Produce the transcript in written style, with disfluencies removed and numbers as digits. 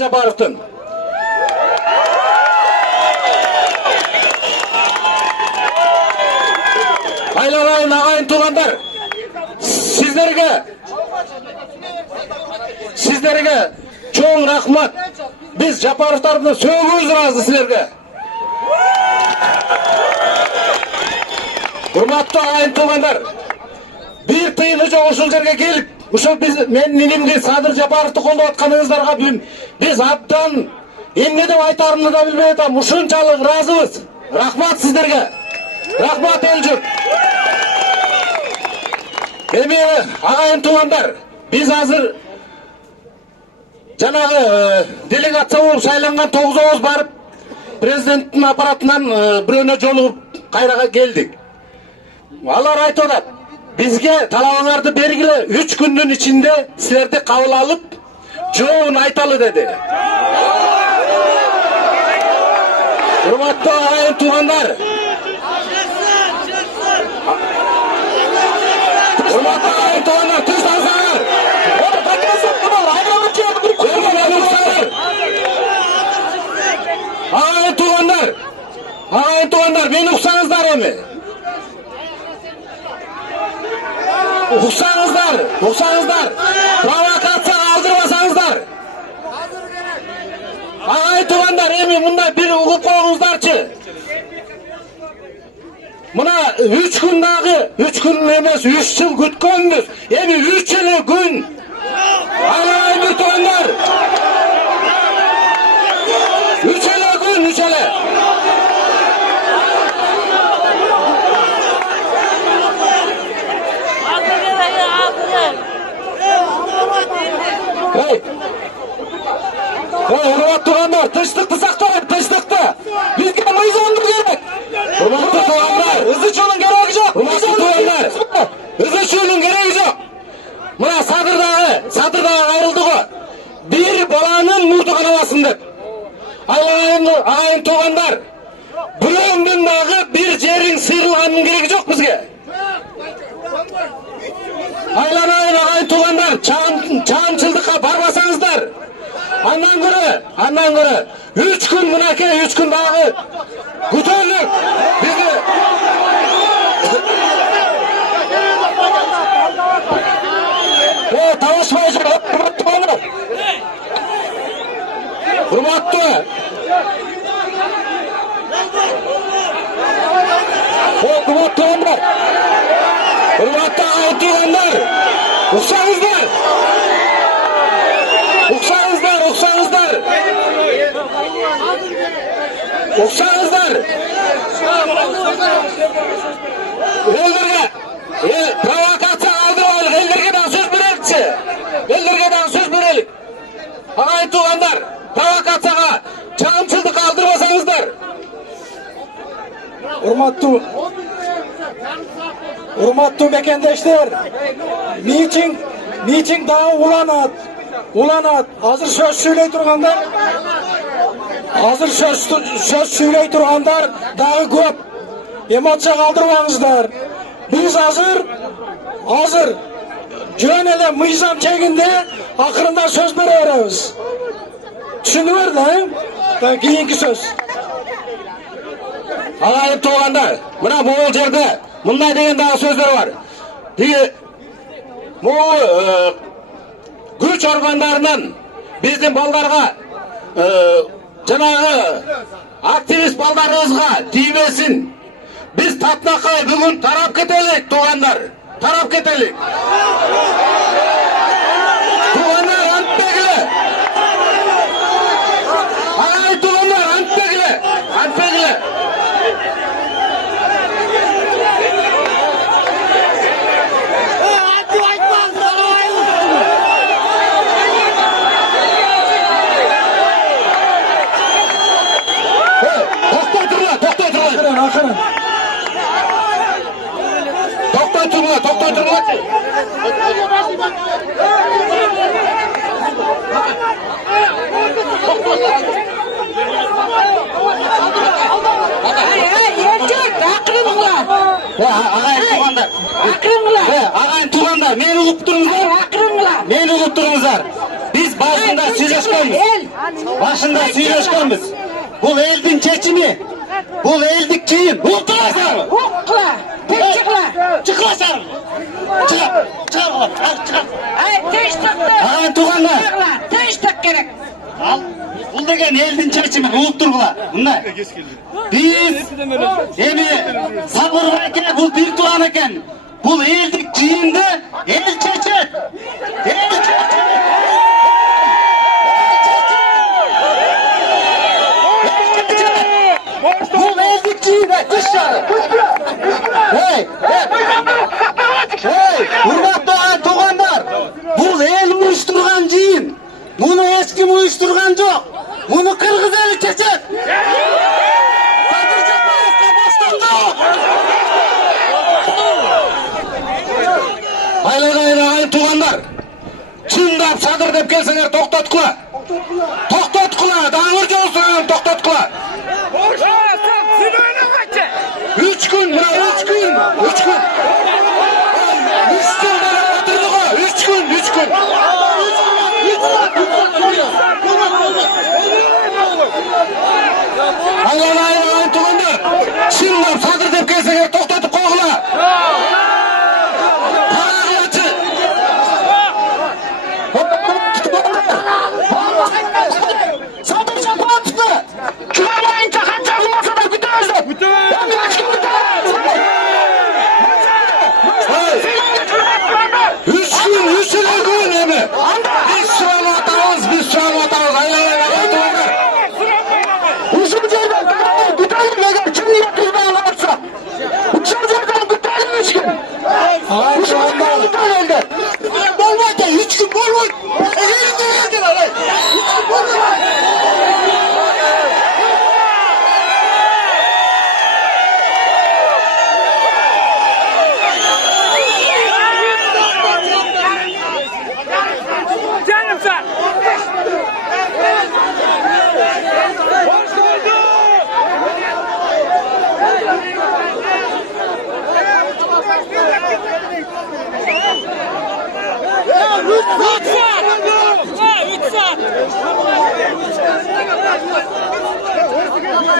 Жапаровтың айланайын ағайын туғандар, сіздерге чоң рахмат. Біз Жапаровтардың сөзіміз разы сіздерге. Құрметті ағайын туғандар, бір тыйыны жоқ ушул жерге келіп, ушул мен немге Садыр Жапаровты қолдап атқаныңыздарға біз абдан эмне деп айтарымды да билбей атам. Ушунчалык разыбыз. Рахмат сіздерге. Рахмат ел жұрт. Эми ағайын туғандар, біз азыр жанагы делегация болуп шайланган 9 барып президенттин аппаратынан бирөөнө жолугуп кайрага келдик. Алар айтып атат, бизге талабыңарды бергиле, 3 күндүн ичинде силерди кабыл алып, жообун айталы деди. Урматтуу ағайын туғандар, түз алсаңар. Ағайын туғандар, мени уксаңыздар эми. Уксаңыздар. Провокация алдырбасаңыздар. Ағайын туғандар, эми мындай бир угуп коюңуздарчы. Мына 3 күн емес, 3 жыл күткөнбүз. Эми 3 эле күн. Ағайын туғандар. 3 эле күн, 3 эле. Урматтуу туғандар, тынчтыкты сактайлы, тынчтыкты. Бизге мыйзамдуу керек. Урматтуу туғандар, ызычуунун кереги жок. Урматтуу туғандар, ызычуунун кереги жок. Мына Садырдагы кайрылды го. Bir баланын мурду канабасын деп. Ағайын туғандар, бирөөңдүн дагы bir жериң сыйрылганын кереги жок бизге. Айланайын ағайын туғандар, чаанчылдыкка барбасаңыздар. Андан көрө 3 күн мынакей, 3 күн дагы күтөлүк. Бизге табышпай жүрөт. Урматтуу ағайын туғандар, уксаңыздар. Элдерге провокация алдырбайлык, элдерге дагы сөз берелик. Ағайын туғандар, провокацияга, чаанчылдыкка алдырбасаңыздар. Урматтуу мекендештер, митинг дагы уланат. Азыр сөз сүйлөй тургандар дагы көп. Эмоция калтырбаңыздар. Биз азыр жөн эле мыйзам чегинде акырында сөз бере беребиз. Түшүндүңөр да? Кийинки сөз. Ағайын туғандар, мына бул жерде мындай деген дагы сөздөр бар. Могул күч органдарынан биздин балдарга, жанагы активист балдарыбызга тийбесин. Biz Tatnakay bugün taraf ketelik tuğanlar. Taraf ketelik. Tuğanlar antpegile. Ay tuğanlar antpegile. Toktay durma. Toktay durma. Ағайын туғандар, мені ұғып тұрыңыздар. Biz başında siz yaşayın. Başında söyleşkenmiz. Bu eldin çeçimi. Bu eldik keyin. Uğurtula sarı. Uğurtula. Çıkla. Çıkla sarı. Çıkar. Çıkar. Ay teştikti. Ha tuğanlar. Teştik gerek. Al. Bu degen eldin çeçimi. Uğurturgula. Bunlar. Biz sabır varken bu bir tuğan eken. Bu eldik keyinde el çeçet. El çeçet. Bu mevzikçiyle dışarı. Hey, hurmatlı tuğanlar. Bu el uyuşturgan ciyin. Bunu eski uyuşturgan yok. Bunu Kırgız eli çeçet. Satırcak bayıska başlandı. Ayla tuğanlar. Çındap sadır dep kelseler toktat kula. Toktat kula. Dağırca olsun toktat kula. 3 gün, 3 gün. 3 gün. 3 gün böyle batırdık ha. 3 gün, 3 gün. Ayla tuğanlar. Çındap sadır dep kelseler toktatıp koğula. Lütfen.